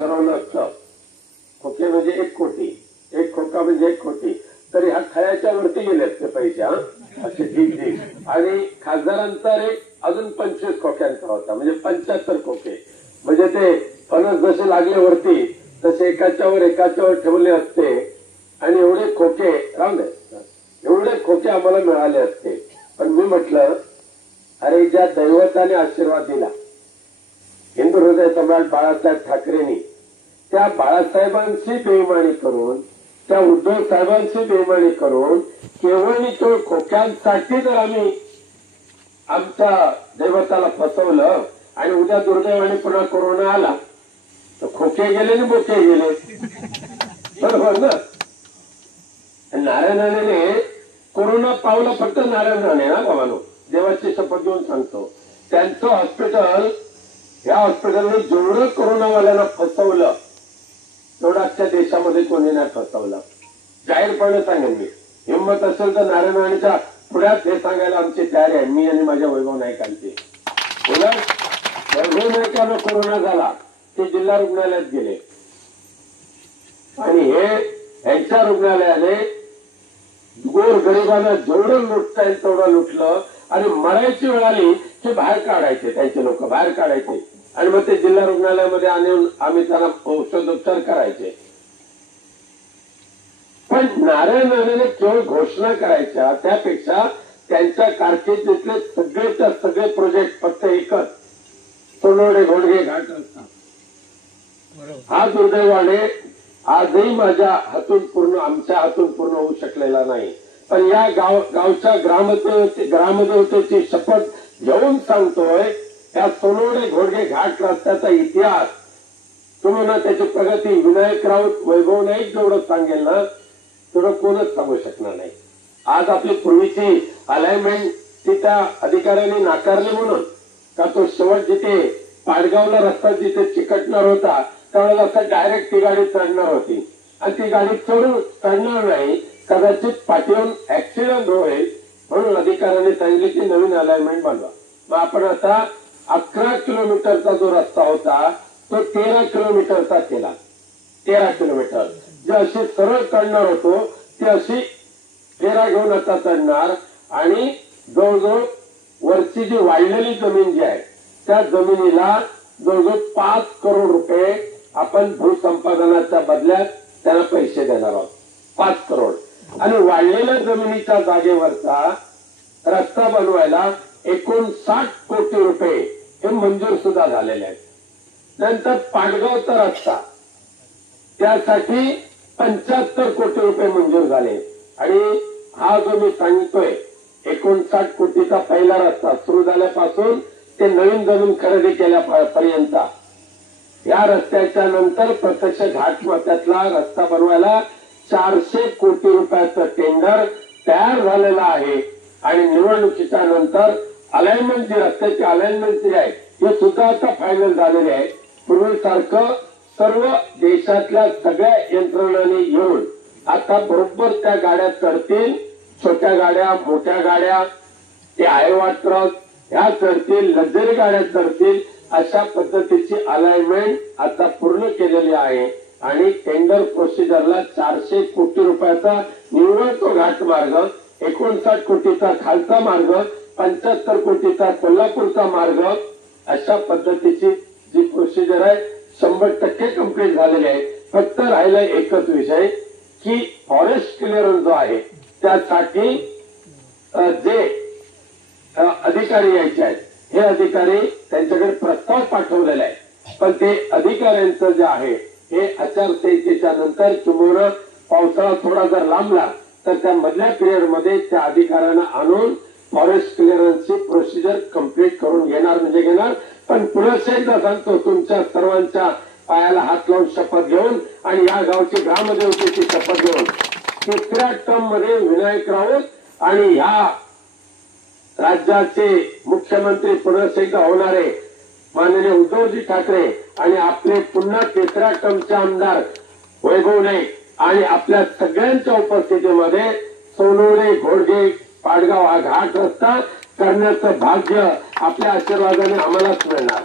ठरवलं असतं. खोके म्हणजे 1 कोटी, 1 खोका म्हणजे 1 कोटी, तरी ह्या खळ्याच्या वरती गेले असते पैसे. असे ठीक. आणि खासदारांचा रेट अजून 25 खोक्यांचा होता, म्हणजे 75 खोके. म्हणजे ते फणस जसे लागले वरती तसे एकाच्यावर ठेवले असते. आणि एवढे खोके एवढे खोके आम्हाला मिळाले असते. पण मी म्हटलं, अरे ज्या दैवताने आशीर्वाद दिला हिंदू हृदय सम्राट बाळासाहेब ठाकरेंनी, त्या बाळासाहेबांची बेईमानी करून, त्या उद्धव साहेबांची बेईमानी करून केवळ खोक्यांसाठी जर आम्ही आमच्या दैवताला फसवलं आणि उद्या दुर्दैवाने पुन्हा कोरोना आला तर खोके गेले आणि बोके गेले. बरोबर ना? नारायण राणेने कोरोना पावला फक्त नारायण राणे ना गावानो, देवाची शपथ घेऊन सांगतो. त्यांचं हॉस्पिटल, या हॉस्पिटलने जेवढं कोरोनावाल्यांना फसवलं तेवढं आजच्या देशामध्ये कोणी नाही फसवलं. जाहीरपणे सांगेन मी. हिंमत असेल तर नारायण राणेच्या पुढ्यात हे सांगायला आमची तयारी आहे, मी आणि माझ्या वैभव नाईकांची. वैभव नाईकांना कोरोना झाला, ते जिल्हा रुग्णालयात गेले आणि हे यांच्या रुग्णालयाने गोर गरिबांना जेवढं लुटता येईल तेवढं लुटलं. आणि मरायची वेळ आली की बाहेर काढायचे, त्यांचे लोक बाहेर काढायचे आणि मग ते जिल्हा रुग्णालयामध्ये आणून आम्ही त्यांना औषधोपचार करायचे. पण नारायण राणेने केवळ घोषणा करायच्या, त्यापेक्षा त्यांच्या कारकिर्दीतले सगळेच्या सगळे प्रोजेक्ट फक्त एकच, सोनवणे घोडगे घाट रस्ता. हा दुर्दैवाने आजही माझ्या हातून पूर्ण, आमच्या हातून पूर्ण होऊ शकलेला नाही. पण या गावच्या ग्रामदेवतेची शपथ घेऊन सांगतोय, त्या सोनवणे घोडगे घाट रस्त्याचा इतिहास तुम्हाला, त्याची प्रगती विनायक राऊत, वैभव नाईक जेवढं सांगेल ना तेवढं कोणच सांगू शकणार नाही. आज आपली पूर्वीची अलाइनमेंट ती त्या अधिकाऱ्यांनी नाकारली म्हणून, का तो शेवट जिथे पाडगावला रस्ता जिथे चिकटणार होता त्यावेळेला असं डायरेक्ट ती गाडी चढणार होती आणि ती गाडी चढणार नाही, कदाचित पाठीवरून ऍक्सिडेंट होईल म्हणून अधिकाऱ्यांनी सांगितले की नवीन अलाइनमेंट बनवा. मग आपण आता 11 किलोमीटरचा जो रस्ता होता तो 13 किलोमीटरचा केला. 13 किलोमीटर जे अशी सरळ चढणार होतो ती अशी फेरा घेऊन आता चढणार. आणि जवळजवळ वरची जी वाढलेली जमीन जी आहे त्या जमिनीला जवळजवळ 5 करोड रुपये आपण भूसंपादनाच्या बदल्यात त्यांना पैसे देणार आहोत. 5 करोड. आणि वाढलेल्या जमिनीच्या जागेवरचा रस्ता बनवायला 59 कोटी रुपये हे मंजूर सुद्धा झालेले आहेत. नंतर पाटगावचा रस्ता, त्यासाठी 75 कोटी रुपये मंजूर झाले. आणि हा जो मी सांगतोय 59 कोटीचा पहिला रस्ता सुरू झाल्यापासून ते नवीन जमीन खरेदी केल्यापर्यंत, या रस्त्याच्या नंतर प्रत्यक्ष घाटमाथ्यातला रस्ता बनवायला 400 कोटी रुपयाचं टेंडर तयार झालेलं आहे. आणि निवडणुकीच्या नंतर अलाइनमेंट जी रस्त्याची अलाइनमेंट जी आहे हे सुद्धा आता फायनल झालेले आहे. पूर्वीसारखं सर्व देशातल्या सगळ्या यंत्रणांनी येऊन आता बरोबर त्या गाड्या चढतील, छोट्या गाड्या, मोठ्या गाड्या, ते आयवा ट्रक ह्या चढतील, लक्झरी गाड्या चढतील. अशा पद्धतीची अलाइनमेंट आता पूर्ण केलेली आहे. आणि टेंडर प्रोसिजरला 400 कोटी रुपयाचा निव्वळ तो घाट मार्ग, 59 कोटीचा खालचा मार्ग, 75 कोटीचा कोल्हापूरचा मार्ग, अशा पद्धतीची जी प्रोसिजर आहे 100% कंप्लीट झालेली आहे. फक्त राहिला एकच विषय की फॉरेस्ट क्लिअरन्स जो आहे त्यासाठी जे अधिकारी यायचे आहेत हे अधिकारी त्यांच्याकडे प्रस्ताव पाठवलेला आहे. पण ते अधिकाऱ्यांचं जे आहे हे आचारसंहितेच्या नंतर किंवा पावसाळा थोडा जर लांबला तर त्या मधल्या पिरियड मध्ये त्या अधिकाऱ्यांना आणून फॉरेस्ट क्लिअरन्सची प्रोसिजर कंप्लीट करून घेणार म्हणजे घेणार. पण पुन्हा एकदा सांगतो, तुमच्या सर्वांच्या पायाला हात लावून शपथ घेऊन आणि या गावची ग्रामदेवतेची शपथ घेऊन 3ऱ्या टर्म मध्ये विनायक राऊत आणि ह्या राज्याचे मुख्यमंत्री पुन्हा एकदा होणारे माननीय उद्धवजी ठाकरे आणि आपले पुन्हा 3ऱ्या टर्मचे आमदार वैभव नाईक आणि आपल्या सगळ्यांच्या उपस्थितीमध्ये सोनवणे घोडगे पाडगाव हा घाट रस्ता करण्याचं भाग्य आपल्या आशीर्वादाने आम्हालाच मिळणार.